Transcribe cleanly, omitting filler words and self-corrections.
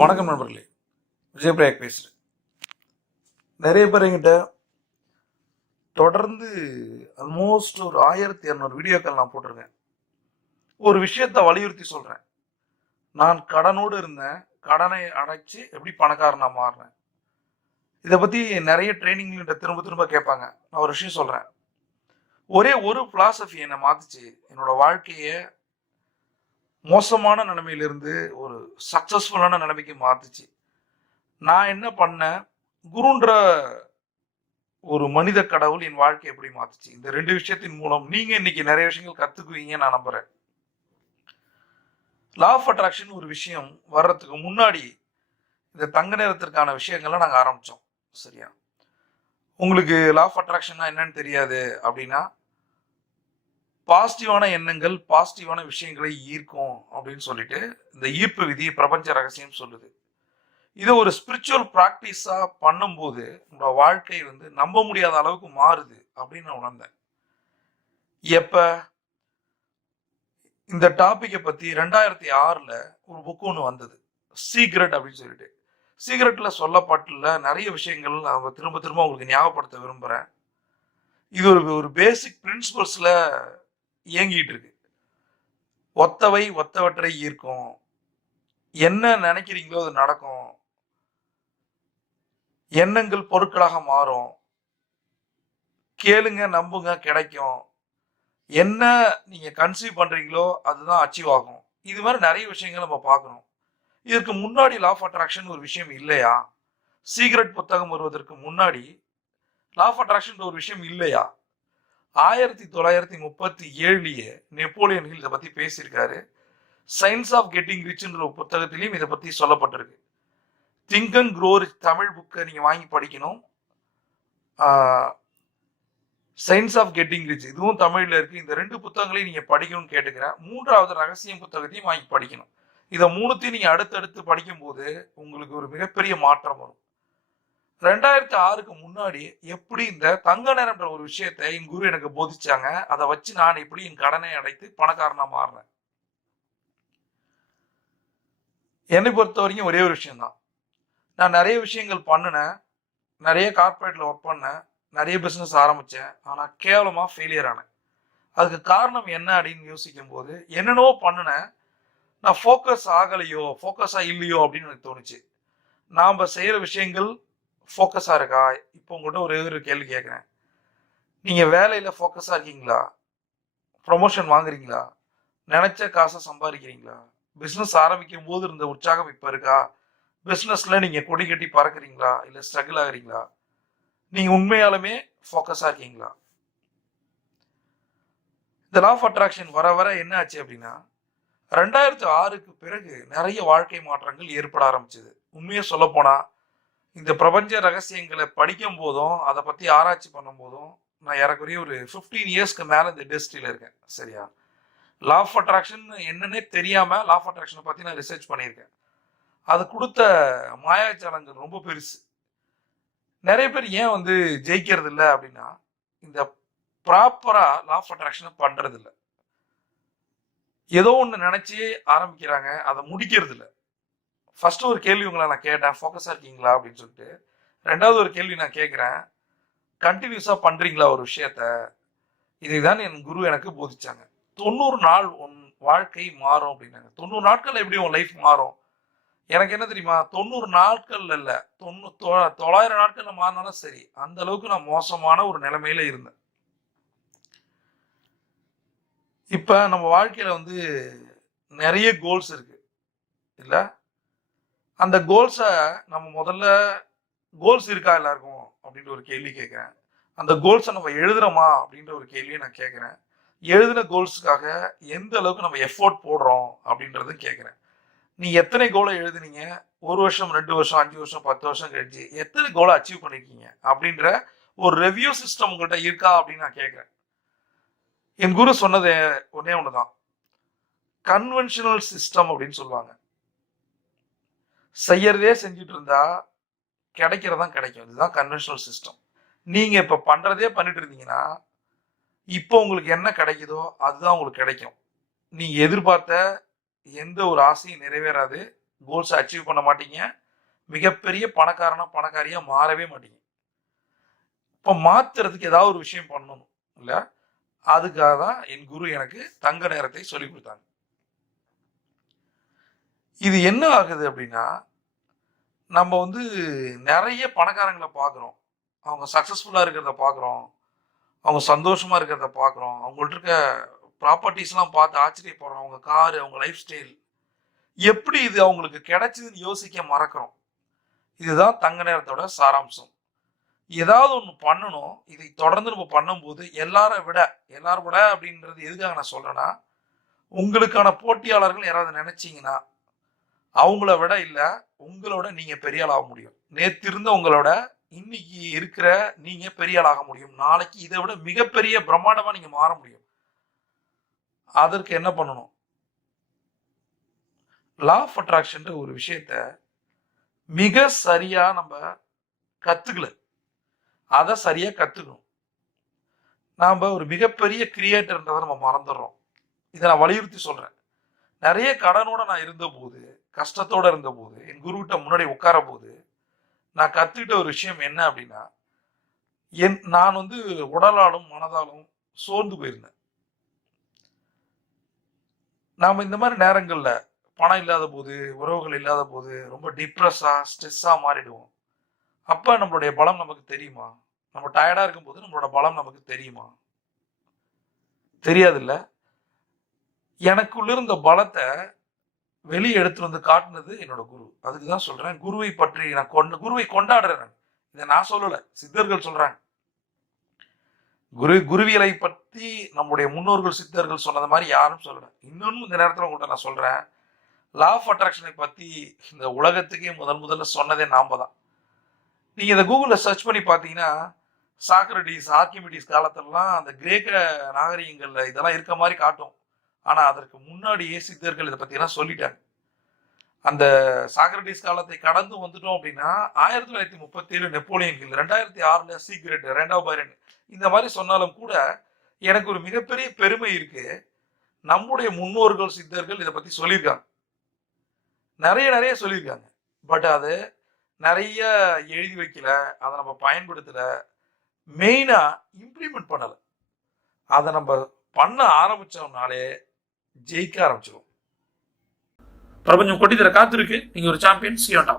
வணக்கம் நண்பர்களே, விஜயபிரயாக் பேசுகிறேன். நிறைய பேர் என்கிட்ட தொடர்ந்து ஆல்மோஸ்ட் ஒரு 1200 வீடியோக்கள் நான் போட்டிருக்கேன். ஒரு விஷயத்த வலியுறுத்தி சொல்கிறேன். நான் கடனோடு இருந்தேன், கடனை அடைச்சி எப்படி பணக்காரனா மாறினேன். இதை பற்றி நிறைய ட்ரைனிங்கிட்ட திரும்ப திரும்ப கேட்பாங்க. நான் ஒரு விஷயம் சொல்கிறேன். ஒரே ஒரு பிலாசபி என்னை மாற்றிச்சு. என்னோட வாழ்க்கையை மோசமான நிலைமையிலிருந்து ஒரு சக்சஸ்ஃபுல்லான நிலைமைக்கு மாற்றுச்சு. நான் என்ன பண்ணேன், குருன்ற ஒரு மனித கடவுள் என் வாழ்க்கை எப்படி மாத்துச்சு. இந்த 2 விஷயத்தின் மூலம் நீங்க இன்னைக்கு நிறைய விஷயங்கள் கத்துக்குவீங்க நான் நம்புறேன். லா ஆஃப் அட்ராக்ஷன் ஒரு விஷயம் வர்றதுக்கு முன்னாடி இந்த தங்க நேரத்திற்கான விஷயங்களை நாங்கள் ஆரம்பிச்சோம். சரியா? உங்களுக்கு லா ஆஃப் அட்ராக்ஷன்னா என்னன்னு தெரியாது அப்படின்னா, பாசிட்டிவான எண்ணங்கள் பாசிட்டிவான விஷயங்களை ஈர்க்கும் அப்படின்னு சொல்லிட்டு இந்த ஈர்ப்பு விதி பிரபஞ்ச ரகசியம் சொல்லுது. இதை ஒரு ஸ்பிரிச்சுவல் ப்ராக்டிஸா பண்ணும்போது உங்களோட வாழ்க்கை நம்ப முடியாத அளவுக்கு மாறுது அப்படின்னு நான் உணர்ந்தேன். எப்ப இந்த டாபிக்கை பத்தி 2006ல் ஒரு புக் ஒன்று வந்தது, சீக்ரெட் அப்படின்னு சொல்லிட்டு. சீக்ரெட்ல சொல்லப்பட்டுள்ள நிறைய விஷயங்கள் நான் திரும்ப திரும்ப உங்களுக்கு ஞாபகப்படுத்த விரும்புறேன். இது ஒரு பேசிக் பிரின்சிபல்ஸ்ல இயங்கிட்டு இருக்கு. ஒத்தவை ஒத்தவற்றை ஈர்க்கும், என்ன நினைக்கிறீங்களோ அது நடக்கும், எண்ணங்கள் பொருட்களாக மாறும், கேளுங்க நம்புங்க கிடைக்கும், என்ன நீங்க கன்சீவ் பண்றீங்களோ அதுதான் அச்சீவ் ஆகும். இது மாதிரி நிறைய விஷயங்கள் நம்ம பார்க்கணும். இதற்கு முன்னாடி லா ஆஃப் அட்ராக்ஷன் ஒரு விஷயம் இல்லையா? சீக்ரெட் புத்தகம் வருவதற்கு முன்னாடி லா ஆஃப் அட்ராக்ஷன் ஒரு விஷயம் இல்லையா? 1937 நெப்போலியன் ஹில் இதை பத்தி பேசியிருக்காரு. சயின்ஸ் ஆஃப் கெட்டிங் ரிச்ன்ற புத்தகத்திலையும் இதை பத்தி சொல்லப்பட்டிருக்கு. Think and grow rich Tamil புக்கை நீங்க வாங்கி படிக்கணும். சயின்ஸ் ஆஃப் கெட்டிங் ரிச் இதுவும் தமிழ்ல இருக்கு. இந்த 2 புத்தகங்களையும் நீங்க படிக்கணும்னு கேட்டுக்கிறேன். 3வது ரகசியம் புத்தகத்தையும் வாங்கி படிக்கணும். இதை 3த்தையும் நீங்க அடுத்தடுத்து படிக்கும்போது உங்களுக்கு ஒரு மிகப்பெரிய மாற்றம் வரும். 2006க்கு முன்னாடி எப்படி இந்த தங்க நேரம்ன்ற ஒரு விஷயத்தை என் குரு எனக்கு போதிச்சாங்க. அதை வச்சு நான் எப்படி என் கடனை அடைத்து பணக்காரனா மாறினேன். என்னை பொறுத்த வரைக்கும் ஒரே ஒரு விஷயம்தான். நான் நிறைய விஷயங்கள் பண்ணினேன், நிறைய கார்பரேட்ல ஒர்க் பண்ணேன், நிறைய பிஸ்னஸ் ஆரம்பித்தேன். ஆனால் கேவலமாக ஃபெயிலியர் ஆனேன். அதுக்கு காரணம் என்ன அப்படின்னு யோசிக்கும் போது என்னென்னவோ பண்ணினேன், நான் ஃபோக்கஸ் ஆகலையோ ஃபோக்கஸாக இல்லையோ அப்படின்னு எனக்கு தோணுச்சு. நாம் செய்கிற விஷயங்கள் ஃபோக்கஸாக இருக்கா? இப்போ உங்கள்கிட்ட ஒரே ஒரு கேள்வி கேட்குறேன். நீங்கள் வேலையில் ஃபோக்கஸாக இருக்கீங்களா? ப்ரொமோஷன் வாங்குறீங்களா? நினச்ச காசை சம்பாதிக்கிறீங்களா? பிஸ்னஸ் ஆரம்பிக்கும் போது இருந்த உற்சாகம் இப்போ இருக்கா? பிஸ்னஸில் நீங்கள் கொடி கட்டி பறக்குறீங்களா இல்லை ஸ்ட்ரகிள் ஆகுறீங்களா? நீங்கள் உண்மையாலுமே ஃபோக்கஸாக இருக்கீங்களா? இந்த லா ஆஃப் அட்ராக்ஷன் வர வர என்ன ஆச்சு அப்படின்னா, 2006க்கு பிறகு நிறைய வாழ்க்கை மாற்றங்கள் ஏற்பட ஆரம்பிச்சது. உண்மையை சொல்ல போனா இந்த பிரபஞ்ச ரகசியங்களை படிக்கும் போதும் அதை பற்றி ஆராய்ச்சி பண்ணும் போதும் நான் ஏறக்குறைய ஒரு 15 இயர்ஸ்க்கு மேலே இந்த இண்டஸ்ட்ரியில் இருக்கேன். சரியா? லா ஆஃப் அட்ராக்ஷன் என்னன்னே தெரியாம லா ஆஃப் அட்ராக்ஷனை பற்றி நான் ரிசர்ச் பண்ணியிருக்கேன். அது கொடுத்த மாயாஜாலங்கள் ரொம்ப பெருசு. நிறைய பேர் ஏன் ஜெயிக்கிறது இல்லை அப்படின்னா, இந்த ப்ராப்பரா லா ஆஃப் அட்ராக்ஷனை பண்றது இல்லை. ஏதோ ஒன்று நினைச்சு ஆரம்பிக்கிறாங்க, அதை முடிக்கிறது இல்லை. ஃபர்ஸ்ட் ஒரு கேள்வி உங்களை நான் கேட்டேன், ஃபோக்கஸா இருக்கீங்களா அப்படின்னு சொல்லிட்டு. 2வது ஒரு கேள்வி நான் கேட்குறேன், கண்டினியூஸா பண்றீங்களா ஒரு விஷயத்த? இதுதான் என் குரு எனக்கு போதிச்சாங்க. 90 நாள் உன் வாழ்க்கை மாறும் அப்படின்னாங்க. 90 நாட்கள் எப்படி உன் லைஃப் மாறும்? எனக்கு என்ன தெரியுமா, 90 நாட்கள் இல்ல, 900 நாட்கள்ல மாறினாலும் சரி, அந்த அளவுக்கு நான் மோசமான ஒரு நிலைமையில இருந்தேன். இப்ப நம்ம வாழ்க்கையில நிறைய கோல்ஸ் இருக்கு இல்ல? அந்த கோல்ஸை நம்ம முதல்ல, கோல்ஸ் இருக்கா எல்லாருக்கும் அப்படின்ற ஒரு கேள்வி கேட்குறேன். அந்த கோல்ஸை நம்ம எழுதுறோமா அப்படின்ற ஒரு கேள்வியை நான் கேட்குறேன். எழுதின கோல்ஸுக்காக எந்த அளவுக்கு நம்ம எஃபோர்ட் போடுறோம் அப்படின்றது கேட்குறேன். நீ எத்தனை கோலை எழுதுனீங்க? 1 வருஷம் 2 வருஷம் 5 வருஷம் 10 வருஷம் கழிச்சு எத்தனை கோலை அச்சீவ் பண்ணிருக்கீங்க அப்படின்ற ஒரு ரெவ்யூ சிஸ்டம் உங்கள்கிட்ட இருக்கா அப்படின்னு நான் கேட்குறேன். என் குரு சொன்னது ஒன்னே ஒண்ணுதான், கன்வென்ஷனல் சிஸ்டம் அப்படின்னு சொல்லுவாங்க. செய்யறதே செஞ்சுட்டு இருந்தா கிடைக்கிறதா கிடைக்கும். இதுதான் கன்வென்ஷனல் சிஸ்டம். நீங்க இப்ப பண்றதே பண்ணிட்டு இருந்தீங்கன்னா இப்போ உங்களுக்கு என்ன கிடைக்குதோ அதுதான் உங்களுக்கு கிடைக்கும். நீங்க எதிர்பார்த்த எந்த ஒரு ஆசையும் நிறைவேறாது. கோல்ஸை அச்சீவ் பண்ண மாட்டீங்க. மிகப்பெரிய பணக்காரியா மாறவே மாட்டீங்க. இப்ப மாத்துறதுக்கு ஏதாவது ஒரு விஷயம் பண்ணணும் இல்ல? அதுக்காக தான் என் குரு எனக்கு தங்க நேரத்தை சொல்லிக் கொடுத்தாங்க. இது என்ன ஆகுது அப்படின்னா, நம்ம வந்து நிறைய பணக்காரங்களை பார்க்குறோம். அவங்க சக்சஸ்ஃபுல்லா இருக்கிறத பார்க்குறோம். அவங்க சந்தோஷமா இருக்கிறத பார்க்குறோம். அவங்கள்ட்ட இருக்க ப்ராப்பர்ட்டிஸ்லாம் பார்த்து ஆச்சரியப்படுறோம். அவங்க காரு, அவங்க லைஃப் ஸ்டைல். எப்படி இது அவங்களுக்கு கிடைச்சதுன்னு யோசிக்க மறக்கிறோம். இதுதான் தங்க நேரத்தோட சாராம்சம். ஏதாவது ஒண்ணு பண்ணணும். இதை தொடர்ந்து நம்ம பண்ணும்போது எல்லாரும் விட அப்படின்றது எதுக்காக நான் சொல்றேன்னா, உங்களுக்கான போட்டியாளர்கள் யாராவது நினைச்சீங்கன்னா, அவங்கள விட இல்ல, உங்களோட நீங்க பெரிய ஆள் ஆக முடியும். நேத்து இருந்த உங்களோட இன்னைக்கு இருக்கிற நீங்க பெரிய ஆள் ஆக முடியும். நாளைக்கு இதை விட மிகப்பெரிய பிரம்மாண்டமா நீங்க மாற முடியும். அதற்கு என்ன பண்ணணும்? லா ஆஃப் அட்ராக்ஷன் ஒரு விஷயத்த மிக சரியா நம்ம கத்துக்கல. அதை சரியா கத்துக்கணும். நாம ஒரு மிகப்பெரிய கிரியேட்டர்ன்றதை நம்ம மறந்துடுறோம். இதை நான் வலியுறுத்தி சொல்றேன். நிறைய கடனோட நான் இருந்தபோது, கஷ்டத்தோட இருந்தபோது, என் குருகிட்ட முன்னாடி உட்கார போது நான் கத்துக்கிட்ட ஒரு விஷயம் என்ன அப்படின்னா, நான் வந்து உடலாலும் மனதாலும் சோர்ந்து போயிருந்தேன். நாம இந்த மாதிரி நேரங்கள்ல பணம் இல்லாத போது, உறவுகள் இல்லாத போது ரொம்ப டிப்ரெஸ்ஸா, ஸ்ட்ரெஸ்ஸா மாறிடுவோம். அப்ப நம்மளுடைய பலம் நமக்கு தெரியுமா? நம்ம டயர்டா இருக்கும்போது நம்மளோட பலம் நமக்கு தெரியுமா? தெரியாது இல்ல? எனக்குள்ள இருந்த பலத்தை வெளியே எடுத்துட்டு வந்து காட்டுனது என்னோட குரு. அதுக்கு தான் சொல்றேன், குருவை பற்றி நான் குருவை கொண்டாடுறேன். இதை நான் சொல்லல, சித்தர்கள் சொல்றாங்க. குருவியலை பற்றி நம்முடைய முன்னோர்கள் சித்தர்கள் சொன்னது மாதிரி யாரும் சொல்லல. இன்னொன்னு இந்த நேரத்தில் உங்கள்கிட்ட நான் சொல்றேன், லா ஆஃப் அட்ராக்ஷனை பத்தி இந்த உலகத்துக்கே முதல்ல சொன்னதே நாம தான். நீங்க இதை கூகுள்ல சர்ச் பண்ணி பார்த்தீங்கன்னா, சாக்ரடிஸ், ஆர்கிமிடிஸ் காலத்திலலாம் அந்த கிரேக்க நாகரிகங்கள்ல இதெல்லாம் இருக்க மாதிரி காட்டும். ஆனா அதற்கு முன்னாடியே சித்தர்கள் இதை பத்தி எல்லாம் சொல்லிட்டாங்க. அந்த சாக்ரடிஸ் காலத்தை கடந்து வந்துட்டோம் அப்படின்னா 1937 நெப்போலியன் ஹில், 2006 சீக்ரெட், ரெண்டோ பைரன், இந்த மாதிரி சொன்னாலும் கூட எனக்கு ஒரு மிகப்பெரிய பெருமை இருக்கு. நம்முடைய முன்னோர்கள் சித்தர்கள் இதை பத்தி சொல்லியிருக்காங்க. நிறைய சொல்லியிருக்காங்க. பட் அது நிறைய எழுதி வைக்கல, அதை நம்ம பயன்படுத்தல, மெயினா இம்ப்ளிமெண்ட் பண்ணல. அதை நம்ம பண்ண ஆரம்பிச்சோம்னாலே ஜெயிக்க ஆரம்பிச்சிடும். பிரபஞ்சம் கொட்டி தர காத்திருக்கு. நீங்க ஒரு சாம்பியன். சியோண்டா.